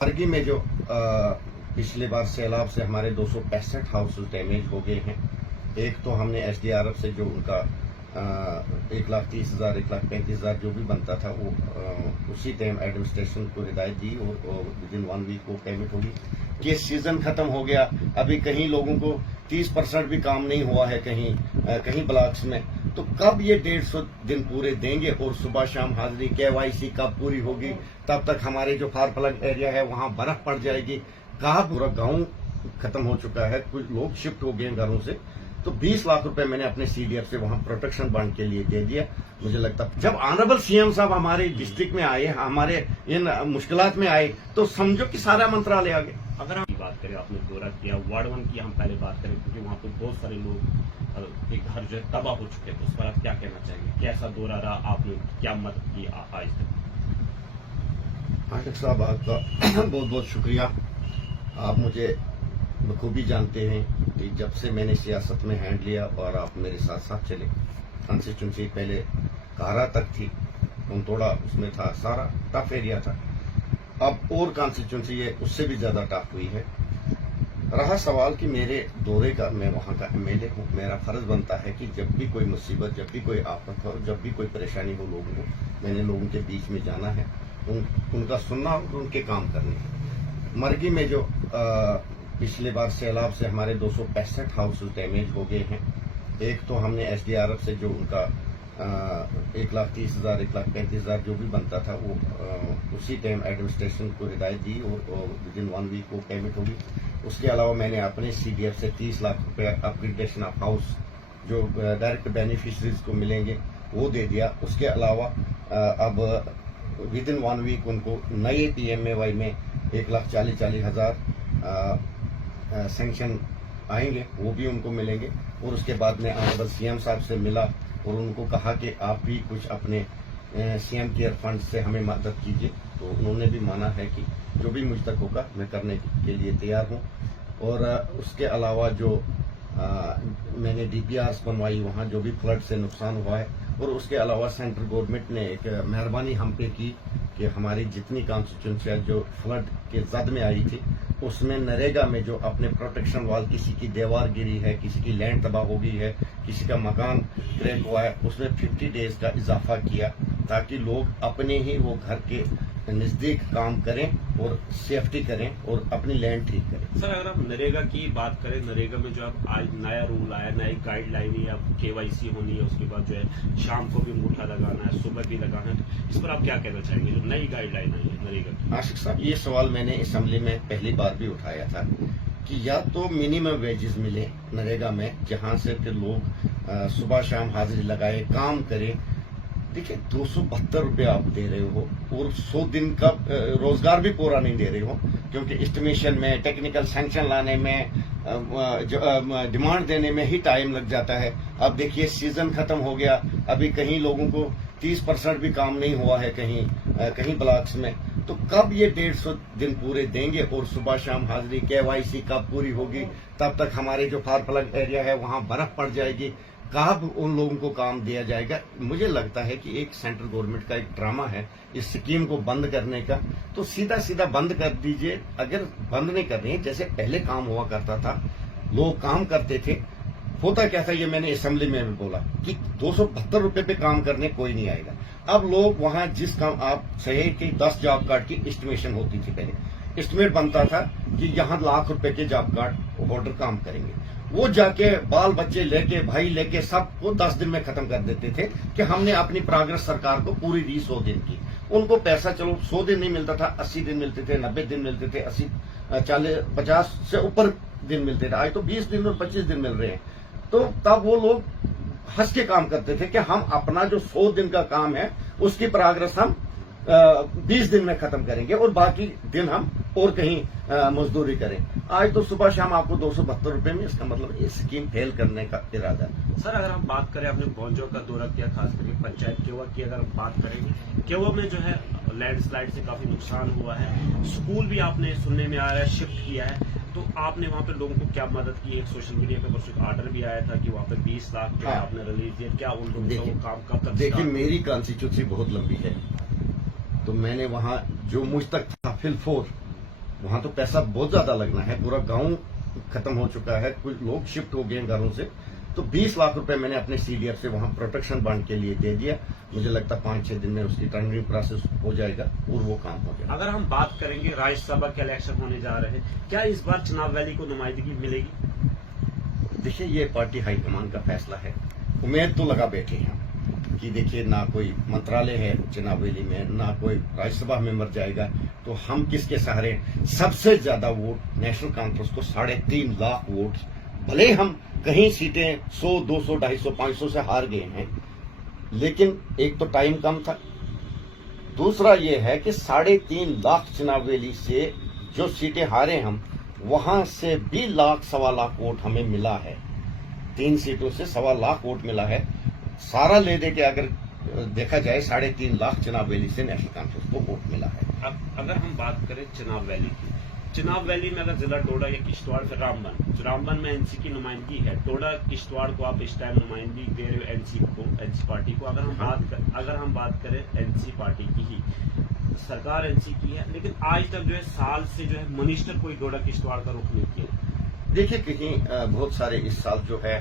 अर्गी में जो पिछले बार सैलाब से हमारे 265 हाउसेस डैमेज हो गए हैं। एक तो हमने एसडीआरएफ से जो उनका 1,30,000 1,35,000 जो भी बनता था वो उसी टाइम एडमिनिस्ट्रेशन को हिदायत दी और विद इन 1 वीक वो पेमेंट होगी। कि सीजन खत्म हो गया, अभी कहीं लोगों को 30% भी काम नहीं हुआ है, कहीं ब्लॉक्स में, तो कब ये 150 दिन पूरे देंगे और सुबह शाम हाजिरी केवाईसी कब पूरी होगी? तब तक हमारे जो फार प्लग एरिया है वहां बर्फ पड़ जाएगी। कहा पूरा गांव खत्म हो चुका है, कुछ लोग शिफ्ट हो गए हैं घरों से। तो 20 लाख रुपए मैंने अपने सीडीएफ से वहां प्रोटेक्शन बॉन्ड के लिए दे दिया। मुझे लगता जब ऑनरेबल सीएम साहब हमारे डिस्ट्रिक्ट में आए, हमारे इन मुश्किलात में आए, तो समझो कि सारा मंत्रालय आ गया। अगर हम बात करें, आपने दौरा किया वार्ड 1 की, हम पहले बात करें क्योंकि वहाँ पे बहुत सारे लोग एक घर जो है तबाह हो चुके हैं, तो उस पर आप क्या कहना चाहेंगे? कैसा दौरा रहा, आपने क्या मदद की आज तक? आशिक साहब आपका बहुत बहुत शुक्रिया। आप मुझे बखूबी जानते हैं कि जब से मैंने सियासत में हैंड लिया और आप मेरे साथ साथ चले, कॉन्स्टिट्यूंसी पहले कारा तक थी, थोड़ा उसमें था, सारा टफ एरिया था। अब और कॉन्स्टिट्यूंसी ये उससे भी ज्यादा टफ हुई है। रहा सवाल कि मेरे दौरे का, मैं वहां का एमएलए हूं, मेरा फर्ज बनता है कि जब भी कोई मुसीबत, जब भी कोई आफत हो, जब भी कोई परेशानी हो लोगों को, मैंने लोगों के बीच में जाना है, उनका सुनना और उनके काम करने हैं। मरगी में जो पिछले बार सैलाब से हमारे 265 हाउसेस डैमेज हो गए हैं। एक तो हमने एसडीआरएफ से जो उनका 1,30,000 1,35,000 जो भी बनता था वो उसी टाइम एडमिनिस्ट्रेशन को हिदायत दी और विद इन 1 वीक वो पेमेंट होगी। उसके अलावा मैंने अपने सीडीएफ से 30 लाख रुपए अपग्रेडेशन ऑफ हाउस जो डायरेक्ट बेनिफिशरीज को मिलेंगे वो दे दिया। उसके अलावा अब विद इन 1 वीक उनको नए पीएमएवाई में 1,40,000 सैंक्शन आएंगे, वो भी उनको मिलेंगे। और उसके बाद में ऑनरेबल सीएम साहब से मिला और उनको कहा कि आप भी कुछ अपने सीएम केयर फंड से हमें मदद कीजिए, तो उन्होंने भी माना है कि जो भी मुझ तक होगा मैं करने के लिए तैयार हूं। और उसके अलावा जो मैंने डीपीआरस बनवाई वहां जो भी फ्लड से नुकसान हुआ है, और उसके अलावा सेंट्रल गवर्नमेंट ने एक मेहरबानी हम पे की कि हमारी जितनी कॉन्स्टिट्यूंसियां जो फ्लड के जद में आई थी उसमें नरेगा में जो अपने प्रोटेक्शन वाल, किसी की दीवार गिरी है, किसी की लैंड तबाह हो गई है, किसी का मकान क्रैक हुआ है, उसमें 50 डेज का इजाफा किया ताकि लोग अपने ही वो घर के नजदीक काम करें और सेफ्टी करें और अपनी लैंड ठीक करें। सर, अगर आप नरेगा की बात करें, नरेगा में जो अब आज नया रूल आया, नई गाइडलाइन है, अब केवाईसी होनी है, उसके बाद जो है शाम को भी अंगूठा लगाना है, सुबह भी लगाना है, इस पर आप क्या कहना चाहेंगे जो नई गाइडलाइन आई है नरेगा की? आशिक साहब, ये सवाल मैंने असेंबली में पहली बार भी उठाया था कि या तो मिनिमम वेजेस मिले नरेगा में, जहां से फिर लोग सुबह शाम हाजिरी लगाए, काम करें। देखिए, 272 रुपये आप दे रहे हो और 100 दिन का रोजगार भी पूरा नहीं दे रहे हो, क्योंकि एस्टिमेशन में, टेक्निकल सैंक्शन लाने में, डिमांड देने में ही टाइम लग जाता है। अब देखिए, सीजन खत्म हो गया, अभी कहीं लोगों को 30% भी काम नहीं हुआ है, कहीं ब्लॉक्स में, तो कब ये 150 दिन पूरे देंगे और सुबह शाम हाजिरी केवाईसी कब पूरी होगी? तब तक हमारे जो फार प्लग एरिया है वहां बर्फ पड़ जाएगी। कब उन लोगों को काम दिया जाएगा? मुझे लगता है कि एक सेंट्रल गवर्नमेंट का एक ड्रामा है इस स्कीम को बंद करने का, तो सीधा सीधा बंद कर दीजिए। अगर बंद नहीं कर रहे हैं, जैसे पहले काम हुआ करता था, लोग काम करते थे, होता क्या था, ये मैंने असेंबली में भी बोला कि 272 रुपए पे काम करने कोई नहीं आएगा। अब लोग वहां जिस काम, आप सही कि 10 जॉब कार्ड की एस्टिमेशन होती थी, पहले एस्टिमेट बनता था कि यहाँ लाख रुपए के जॉब कार्ड होल्डर काम करेंगे, वो जाके बाल बच्चे लेके, भाई लेके, सबको 10 दिन में खत्म कर देते थे कि हमने अपनी प्रोग्रेस सरकार को पूरी दी 100 दिन की। उनको पैसा चलो 100 दिन नहीं मिलता था, 80 दिन मिलते थे, 90 दिन मिलते थे, 80 40 50 से ऊपर दिन मिलते थे। आज तो 20 दिन और 25 दिन मिल रहे हैं। तो तब वो लोग हंस के काम करते थे कि हम अपना जो 100 दिन का काम है उसकी प्रोग्रेस हम 20 दिन में खत्म करेंगे और बाकी दिन हम और कहीं मजदूरी करें। आज तो सुबह शाम आपको 272 रुपए में, इसका मतलब ये स्कीम फेल करने का इरादा है। सर, अगर हम बात करें, आपने बौंजो का दौरा किया, खास करके पंचायत केवा की अगर हम बात करें, केवा में जो है लैंडस्लाइड से काफी नुकसान हुआ है, स्कूल भी आपने सुनने में आ रहा है शिफ्ट किया है, तो आपने वहाँ पे लोगों को क्या मदद की? एक सोशल मीडिया पे परसों ऑर्डर भी आया था कि वहाँ पे 20 लाख जो आपने रिलीज दिया, क्या उन लोगों का काम कब तक? देखिए, मेरी कॉन्स्टिट्यूंसी बहुत लंबी है, तो मैंने वहां जो मुझ तक था फिल 4 वहां तो पैसा बहुत ज्यादा लगना है, पूरा गांव खत्म हो चुका है, कुछ लोग शिफ्ट हो गए हैं घरों से। तो 20 लाख रुपए मैंने अपने सीडीएफ से वहां प्रोटेक्शन बॉन्ड के लिए दे दिया। मुझे लगता है 5-6 दिन में उसकी टेंडरिंग प्रोसेस हो जाएगा और वो काम हो जाएगा। अगर हम बात करेंगे राज्यसभा के इलेक्शन होने जा रहे हैं, क्या इस बार चुनाव वैली को नुमाइंदगी मिलेगी? देखिए, ये पार्टी हाईकमान का फैसला है। उम्मीद तो लगा बैठे हैं कि देखिए, ना कोई मंत्रालय है चुनाव वैली में, ना कोई राज्यसभा मेंबर जाएगा, तो हम किसके सहारे? सबसे ज्यादा वोट नेशनल कॉन्फ्रेंस को 3.5 लाख वोट, भले हम कहीं सीटें 100, 200, 250, 500 से हार गए हैं, लेकिन एक तो टाइम कम था, दूसरा ये है कि 3.5 लाख चुनाव वैली से जो सीटें हारे हम, वहां से भी 1.25 लाख वोट हमें मिला है। 3 सीटों से 1.25 लाख वोट मिला है। सारा ले दे के अगर देखा जाए 3.5 लाख चुनाव वैली से नेशनल कॉन्फ्रेंस को वोट मिला है। अब अगर हम बात करें चुनाव वैली की, चुनाव वैली में अगर जिला डोडा या किश्तवाड़ फिर रामबन में एनसी की नुमाइंदगी है, डोडा किश्तवाड़ को आप इस टाइम नुमाइंदगी दे रहे हो एनसी पार्टी को। अगर हम बात करें एनसी पार्टी की ही, सरकार एनसी की है, लेकिन आज तक जो है साल से जो है मिनिस्टर कोई डोडा किश्तवाड़ का रुख नहीं किया। देखिए, कहीं बहुत सारे इस साल जो है,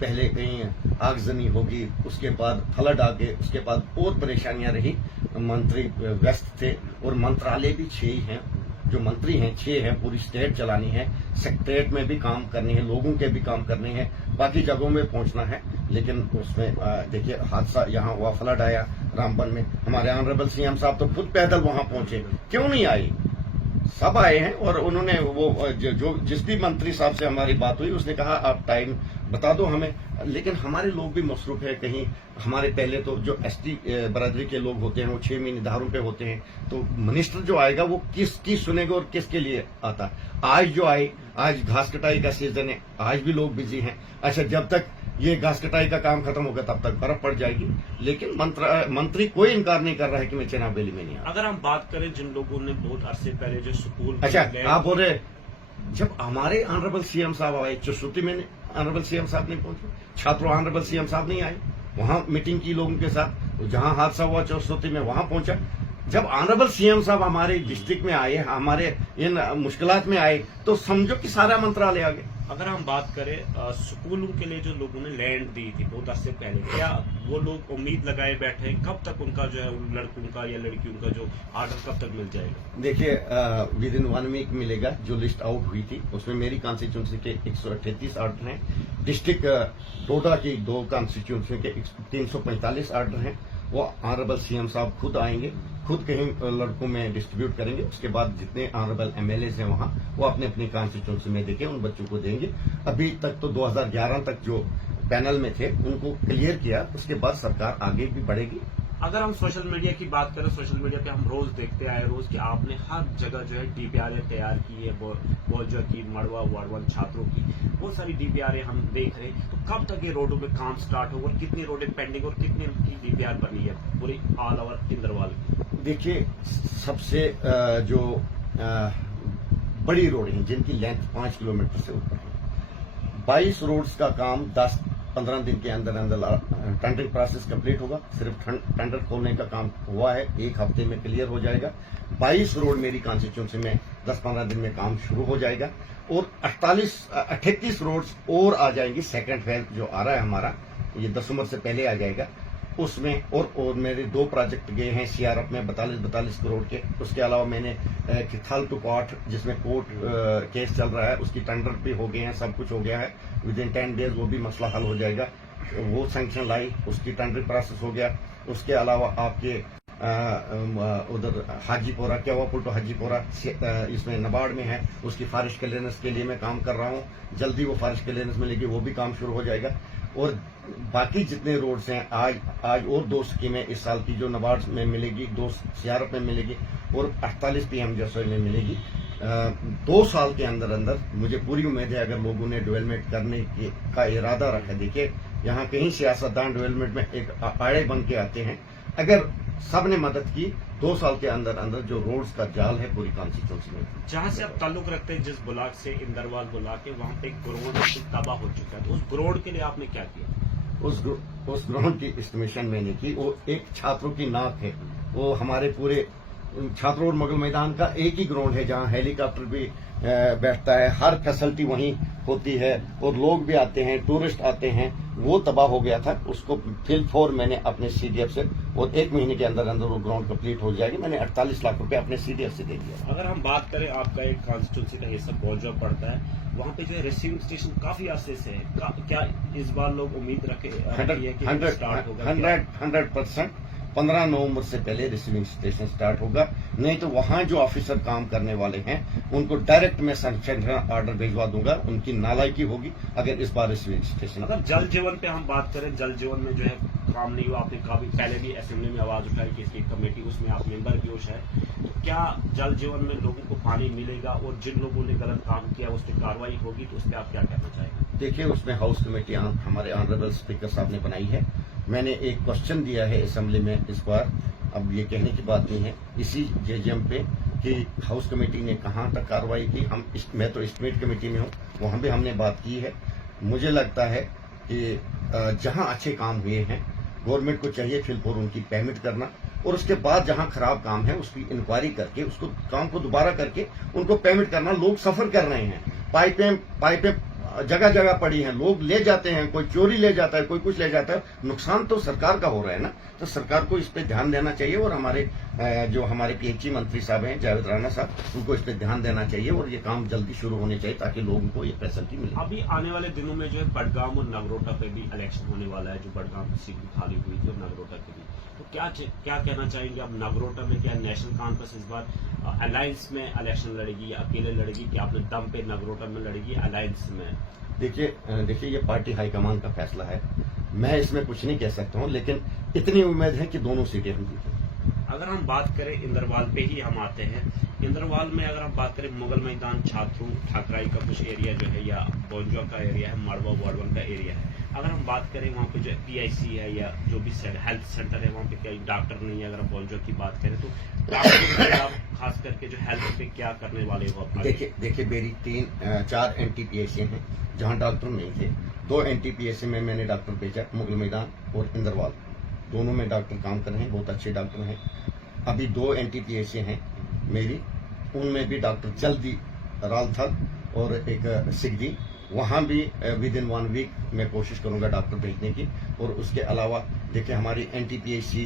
पहले कहीं आगजनी होगी, उसके बाद फ्लड आ गए, उसके बाद और परेशानियां रही। मंत्री व्यस्त थे और मंत्रालय भी 6 ही हैं, जो मंत्री हैं 6 हैं, पूरी स्टेट चलानी है, सेक्रेटरीट में भी काम करनी है, लोगों के भी काम करने हैं, बाकी जगहों में पहुंचना है। लेकिन उसमें देखिए, हादसा यहाँ हुआ, फ्लड आया रामबन में, हमारे ऑनरेबल सीएम साहब तो खुद पैदल वहां पहुंचे, क्यों नहीं आए? सब आए हैं और उन्होंने वो जो जिस भी मंत्री साहब से हमारी बात हुई, उसने कहा आप टाइम बता दो हमें। लेकिन हमारे लोग भी मसरूफ है, कहीं हमारे पहले तो जो एसटी बरादरी के लोग होते हैं वो 6 महीने धारों पे होते हैं, तो मिनिस्टर जो आएगा वो किसकी सुनेगा और किसके लिए आता। आज जो आए, आज घास कटाई का सीजन है, आज भी लोग बिजी हैं। अच्छा, जब तक ये घास कटाई का काम खत्म होगा तब तक बर्फ पड़ जाएगी, लेकिन मंत्री कोई इनकार नहीं कर रहा है कि मैं चुनाव वैली में नहीं आ। अगर हम बात करें जिन लोगों ने बहुत अरसे पहले जो स्कूल, अच्छा आप बोल रहे, जब हमारे ऑनरेबल सीएम साहब आए चुश्रुति में, ऑनरेबल सीएम साहब नहीं पहुंचे, छात्रों ऑनरेबल सीएम साहब नहीं आए, वहां मीटिंग की लोगों के साथ, जहां हादसा हुआ चुश्रुति में वहां पहुंचा। जब ऑनरेबल सीएम साहब हमारे डिस्ट्रिक्ट में आए, हमारे इन मुश्किलात में आए, तो समझो कि सारा मंत्रालय आ गया। अगर हम बात करें स्कूलों के लिए जो लोगों ने लैंड दी थी बहुत अरसे पहले, क्या वो लोग उम्मीद लगाए बैठे हैं कब तक उनका जो है उन लड़कों का या लड़कियों का जो आर्डर कब तक मिल जाएगा? देखिए, विद इन 1 वीक मिलेगा। जो लिस्ट आउट हुई थी उसमें मेरी कॉन्स्टिट्यूंसी के 138 आर्डर हैं, डिस्ट्रिक्ट डोडा की 2 कॉन्स्टिट्यूंसी के 345 आर्डर हैं। वो ऑनरेबल सीएम साहब खुद आएंगे, खुद कहीं लड़कों में डिस्ट्रीब्यूट करेंगे। उसके बाद जितने ऑनरेबल एमएलएज हैं वहां, वो अपने अपनी कॉन्स्टिट्यूंसी में देके उन बच्चों को देंगे। अभी तक तो 2011 तक जो पैनल में थे उनको क्लियर किया, उसके बाद सरकार आगे भी बढ़ेगी। अगर हम सोशल मीडिया की बात करें, सोशल मीडिया पे हम रोज देखते आए रोज कि आपने हर जगह जो है डीपीआर तैयार की है, मौजा की, मड़वा वार्ड 1 छात्रों की बहुत सारी डीपीआर हम देख रहे हैं। तो कब तक ये रोडों पे काम स्टार्ट होगा, कितनी रोडें पेंडिंग और कितनी की डीपीआर बनी है पूरी ऑल ओवर इंदरवाल की? देखिए, सबसे जो बड़ी रोड है जिनकी लेंथ 5 किलोमीटर से ऊपर है, 22 रोड्स का काम 10-15 दिन के अंदर टेंडरिंग प्रोसेस कंप्लीट होगा। सिर्फ टेंडर खोलने का काम हुआ है, 1 हफ्ते में क्लियर हो जाएगा। 22 रोड मेरी कॉन्स्टिट्यूंसी में 10-15 दिन में काम शुरू हो जाएगा और 38 रोड्स और आ जाएंगी। सेकंड फेज जो आ रहा है हमारा, ये दिसंबर से पहले आ जाएगा उसमें। और मेरे 2 प्रोजेक्ट गए हैं सीआरएफ में 42 करोड़ के। उसके अलावा मैंने किथाल टू कोर्ट, जिसमें कोर्ट केस चल रहा है, उसकी टेंडर भी हो गए हैं, सब कुछ हो गया है। विद इन 10 डेज वो भी मसला हल हो जाएगा, वो सैंक्शन लाई, उसकी टेंडर प्रोसेस हो गया। उसके अलावा आपके उधर हाजीपुरा, केवापुल टू हाजीपुरा, इसमें नबार्ड में है, उसकी फॉरेस्ट क्लियरेंस के लिए मैं काम कर रहा हूँ। जल्दी वो फॉरेस्ट क्लियरेंस मिलेगी, वो भी काम शुरू हो जाएगा। और बाकी जितने रोड्स हैं, आज और 2 स्कीमें इस साल की जो नबार्ड में मिलेगी, 2 सीआरएफ में मिलेगी और 48 पीएमजीएसवाई में मिलेगी। 2 साल के अंदर अंदर मुझे पूरी उम्मीद है, अगर लोगों ने डेवलपमेंट करने का इरादा रखा। देखिए, यहाँ कहीं सियासतदान डेवलपमेंट में एक आड़े बन के आते हैं। अगर सबने मदद की, 2 साल के अंदर अंदर जो रोड्स का जाल है पूरी कॉन्स्टिट्यूंसी में। जहां से आप ताल्लुक रखते हैं, जिस ब्लॉक से इंदरवाल ब्लॉक है, वहां पे एक ग्राउंड तबाह हो चुका है, तो उस ग्राउंड के लिए आपने क्या किया? उस ग्राउंड की एस्टिमेशन मैंने की। वो एक छात्रों की नाक है, वो हमारे पूरे छात्रों और मुगल मैदान का एक ही ग्राउंड है जहां हेलीकॉप्टर भी बैठता है, हर फैसिलिटी वहीं होती है और लोग भी आते हैं, टूरिस्ट आते हैं। वो तबाह हो गया था, उसको फिल 4 मैंने अपने सीडीएफ से, और 1 महीने के अंदर अंदर वो ग्राउंड कंप्लीट हो जाएगी। मैंने 48 लाख रुपए अपने सीडीएफ से दे दिया। अगर हम बात करें, आपका एक कॉन्स्टिट्यूंसी का हिस्सा बौंजवा पड़ता है, वहाँ पे जो है रिसीविंग स्टेशन काफी अरसे से है। क्या इस बार लोग उम्मीद रखी है कि स्टार्ट होगा? 100% 15 नवंबर से पहले रिसीविंग स्टेशन स्टार्ट होगा। नहीं तो वहां जो ऑफिसर काम करने वाले हैं उनको डायरेक्ट मैं सेंट्रल ऑर्डर भिजवा दूंगा। उनकी नालायकी होगी अगर इस बार रिसीविंग स्टेशन। अगर जल जीवन पे हम बात करें, जल जीवन में जो है काम नहीं हुआ, आपने काफी पहले भी असेंबली में आवाज उठाई कि इसकी कमेटी, उसमें आप मेंबर भी हो शायद, तो क्या जल जीवन में लोगों को पानी मिलेगा और जिन लोगों ने गलत काम किया उस पर कार्रवाई होगी, तो उस पर आप क्या कहना चाहेंगे? देखिए, उसमें हाउस कमेटी हमारे ऑनरेबल स्पीकर साहब ने बनाई है। मैंने एक क्वेश्चन दिया है असेंबली में इस बार, अब ये कहने की बात नहीं है इसी जेजीएम पे कि हाउस कमेटी ने कहां तक कार्रवाई की। मैं तो एस्टीमेट कमेटी में हूं, वहां भी हमने बात की है। मुझे लगता है कि जहां अच्छे काम हुए हैं गवर्नमेंट को चाहिए फिल फॉर उनकी पेमेंट करना, और उसके बाद जहां खराब काम है उसकी इंक्वायरी करके उसको काम को दोबारा करके उनको पेमेंट करना। लोग सफर कर रहे हैं, पाइपें जगह जगह पड़ी हैं, लोग ले जाते हैं, कोई चोरी ले जाता है, कोई कुछ ले जाता है, नुकसान तो सरकार का हो रहा है ना। तो सरकार को इस पे ध्यान देना चाहिए, और हमारे पीएचई मंत्री साहब हैं जावेद राणा साहब, उनको इस पे ध्यान देना चाहिए और ये काम जल्दी शुरू होने चाहिए ताकि लोगों को ये फैसिलिटी मिले। अभी आने वाले दिनों में जो है बडगाम और नगरोटा पे भी इलेक्शन होने वाला है, जो बडगाम की सीट भी खाली हुई थी और नगरोटा की भी, तो क्या कहना चाहेंगे अब नगरोटा में? क्या नेशनल कॉन्फ्रेंस इस बार अलायंस में इलेक्शन लड़ेगी या अकेले लड़ेगी, कि आपने दम पे नगरोटा में लड़ेगी अलायंस में? देखिए ये पार्टी हाईकमान का फैसला है, मैं इसमें कुछ नहीं कह सकता हूं, लेकिन इतनी उम्मीद है कि दोनों सीटें हम जीतेंगे। अगर हम बात करें इंद्रवाल पे ही हम आते हैं, इंद्रवाल में अगर हम बात करें मुगल मैदान, छात्रों, ठाकराई का कुछ एरिया जो है, या बौंजवा का एरिया है, माड़वा वार्ड 1 का एरिया है, अगर हम बात करें वहाँ पे जो पीआईसी है या जो भी हेल्थ सेंटर है, वहाँ पे क्या डॉक्टर नहीं है? अगर हम बौंजवा की बात करें तो डॉक्टर आप खास करके जो हेल्थ पे क्या करने वाले हो अपना? देखिए मेरी 4 एनटीपीएसी हैं जहाँ डॉक्टर नहीं थे। 2 एनटीपीएसी में मैंने डॉक्टर भेजा, मुगल मैदान और इंद्रवाल, दोनों में डॉक्टर काम कर रहे हैं, बहुत अच्छे डॉक्टर हैं। अभी 2 एनटीपीएसी हैं मेरी, उनमें भी डॉक्टर जल्दी रालथल और एक सिगदी, वहां भी विद इन 1 वीक मैं कोशिश करूंगा डॉक्टर भेजने की। और उसके अलावा देखिए हमारी एनटीपीएसी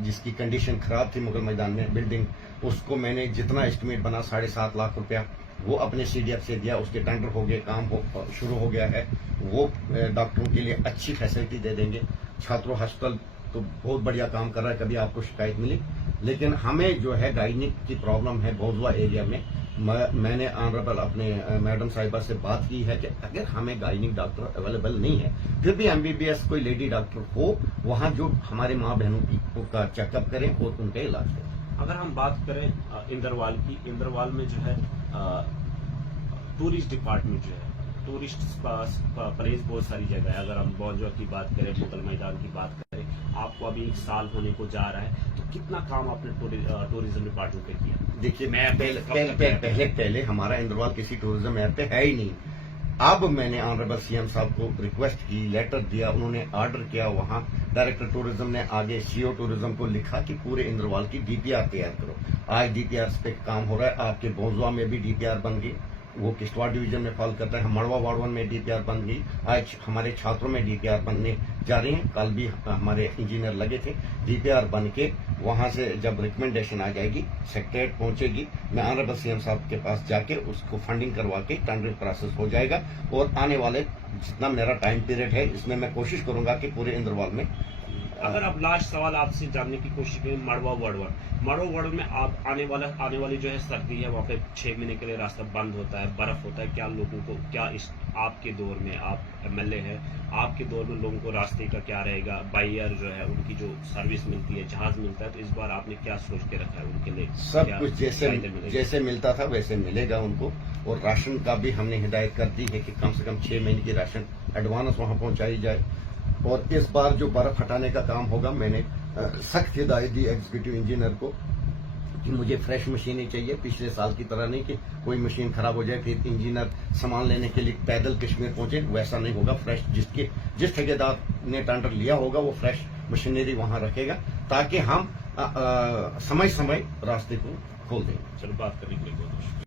जिसकी कंडीशन खराब थी मुगल मैदान में बिल्डिंग, उसको मैंने जितना एस्टिमेट बना 7.5 लाख रुपया वो अपने सीडीएफ से दिया, उसके टेंडर हो गए, काम शुरू हो गया है। वो डॉक्टरों के लिए अच्छी फैसिलिटी दे देंगे। छात्रों हॉस्पिटल तो बहुत बढ़िया काम कर रहा है, कभी आपको शिकायत मिली। लेकिन हमें जो है गायनिक की प्रॉब्लम है बौंजवा एरिया में। मैंने ऑनरेबल अपने मैडम साहिबा से बात की है कि अगर हमें गायनिक डॉक्टर अवेलेबल नहीं है, फिर भी एमबीबीएस कोई लेडी डॉक्टर हो वहां, जो हमारे माँ बहनों का चेकअप करें और उनका इलाज करें। अगर हम बात करें इंद्रवाल की, इंद्रवाल में जो है टूरिस्ट डिपार्टमेंट जो है, टूरिस्ट प्लेस बहुत सारी जगह है। अगर हम बौंजवा की बात करें, मुगल मैदान की बात करें, आपको अभी 1 साल होने को जा रहा है, तो कितना काम आपने टूरिज्म डिपार्टमेंट पे किया? देखिए मैं पहले हमारा इंद्रवाल किसी टूरिज्म ऐप पे है ही नहीं। अब मैंने ऑनरेबल सीएम साहब को रिक्वेस्ट की, लेटर दिया, उन्होंने ऑर्डर किया, वहां डायरेक्टर टूरिज्म ने आगे सीओ टूरिज्म को लिखा कि पूरे इंद्रवाल की डीपीआर तैयार करो। आज डीपीआर पे काम हो रहा है। आपके बौंजवा में भी डीपीआर बन गई, वो किश्तवाड़ डिवीजन में फॉल करता है। मड़वा वार्ड 1 में डीपीआर बन गई। आज हमारे छात्रों में डीपीआर बनने जा रहे हैं। कल भी हमारे इंजीनियर लगे थे। डीपीआर बन के वहां से जब रिकमेंडेशन आ जाएगी, सेक्रेटरीट पहुंचेगी, मैं ऑनरेबल सीएम साहब के पास जाके उसको फंडिंग करवा के टेंडरिंग प्रोसेस हो जाएगा। और आने वाले जितना मेरा टाइम पीरियड है, इसमें मैं कोशिश करूंगा कि पूरे इंद्रवाल में। अगर अब लास्ट सवाल आपसे जानने की कोशिश करें, मड़वा वार्ड 1 में आप आने वाली जो है सर्दी है, वहाँ पे 6 महीने के लिए रास्ता बंद होता है, बर्फ होता है। क्या लोगों को, क्या इस आपके दौर में, आप एमएलए हैं, आपके दौर में लोगों को रास्ते का क्या रहेगा? बाई एयर जो है उनकी जो सर्विस मिलती है, जहाज मिलता है, तो इस बार आपने क्या सोच के रखा है उनके लिए? सब कुछ जैसे मिलता था वैसे मिलेगा उनको। और राशन का भी हमने हिदायत कर दी है कि कम से कम 6 महीने की राशन एडवांस वहां पहुंचाई जाए। और इस बार जो बर्फ हटाने का काम होगा, मैंने सख्त हिदायत दी एग्जीक्यूटिव इंजीनियर को कि मुझे फ्रेश मशीनें चाहिए, पिछले साल की तरह नहीं कि कोई मशीन खराब हो जाए फिर इंजीनियर सामान लेने के लिए पैदल कश्मीर पहुंचे। वैसा नहीं होगा। फ्रेश जिस ठेकेदार ने टेंडर लिया होगा वो फ्रेश मशीनरी वहां रखेगा, ताकि हम समय समय रास्ते को खोल देंगे। चलो बात करने के लिए बहुत शुक्रिया।